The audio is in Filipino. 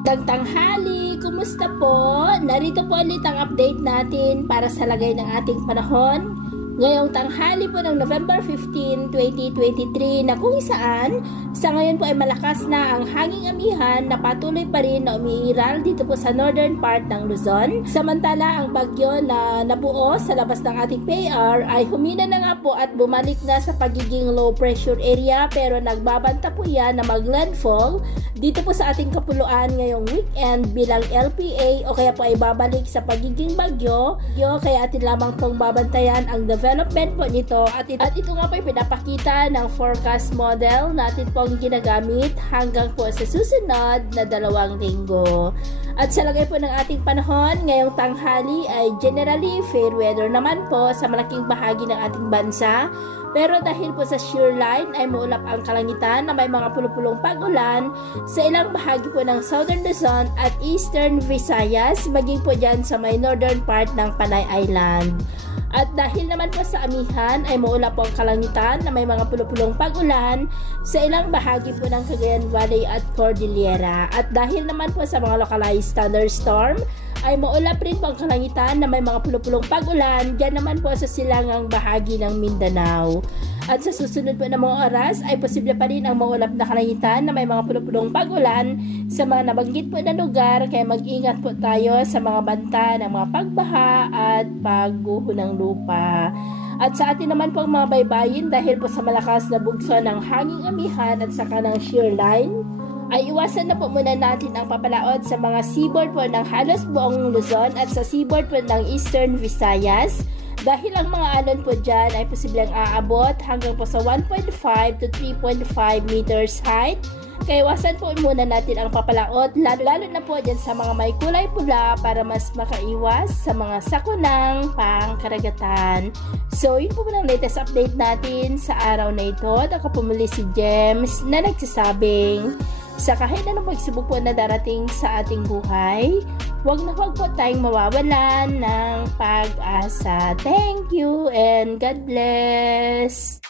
Tanghali, kumusta po? Narito po ulit ang update natin para sa lagay ng ating panahon. Ngayong tanghali po ng November 15, 2023 na kung saan sa ngayon po ay malakas na ang hanging amihan na patuloy pa rin na umiiral dito po sa northern part ng Luzon. Samantala ang bagyo na nabuo sa labas ng ating PAR ay humina na nga po at bumalik na sa pagiging low pressure area, pero nagbabanta po yan na mag-landfall dito po sa ating kapuluan ngayong weekend bilang LPA o kaya po ay babalik sa pagiging bagyo. Kaya atin lamang pong babantayan ang development po nito at ito nga po ay pinapakita ng forecast model natin pong ginagamit hanggang po sa susunod na 2 linggo. At sa lagay po ng ating panahon ngayong tanghali ay generally fair weather naman po sa malaking bahagi ng ating bansa. Pero dahil po sa shear line ay maulap ang kalangitan na may mga pulupulong pag-ulan sa ilang bahagi po ng Southern Luzon at Eastern Visayas, maging po dyan sa may northern part ng Panay Island. At dahil naman po sa amihan ay maulap po ang kalangitan na may mga pulupulong pag-ulan sa ilang bahagi po ng Cagayan Valley at Cordillera. At dahil naman po sa mga localized thunderstorm ay maulap rin po ang kalangitan na may mga pulupulong pag-ulan dyan naman po sa silangang bahagi ng Mindanao. At sa susunod po na mga oras ay posible pa rin ang maulap na kalangitan na may mga pulupulong pag-ulan sa mga nabanggit po na lugar, kaya mag-ingat po tayo sa mga banta ng mga pagbaha at pagguho ng lupa. At sa atin naman po ang mga baybayin, dahil po sa malakas na bugso ng hanging amihan at saka ng shear line, ay iwasan na po muna natin ang papalaot sa mga seaboard po ng halos buong Luzon at sa seaboard po ng Eastern Visayas, dahil ang mga alon po dyan ay posibleng aabot hanggang po sa 1.5 to 3.5 meters height. Kaya iwasan po muna natin ang papalaot, lalo na po dyan sa mga may kulay pula para mas makaiwas sa mga sakunang pangkaragatan. So yun po muna ang latest update natin sa araw na ito. At ako po muli si Gems na nagsasabing sa kahit anong pagsubok po na darating sa ating buhay, huwag po tayong mawawalan ng pag-asa. Thank you and God bless!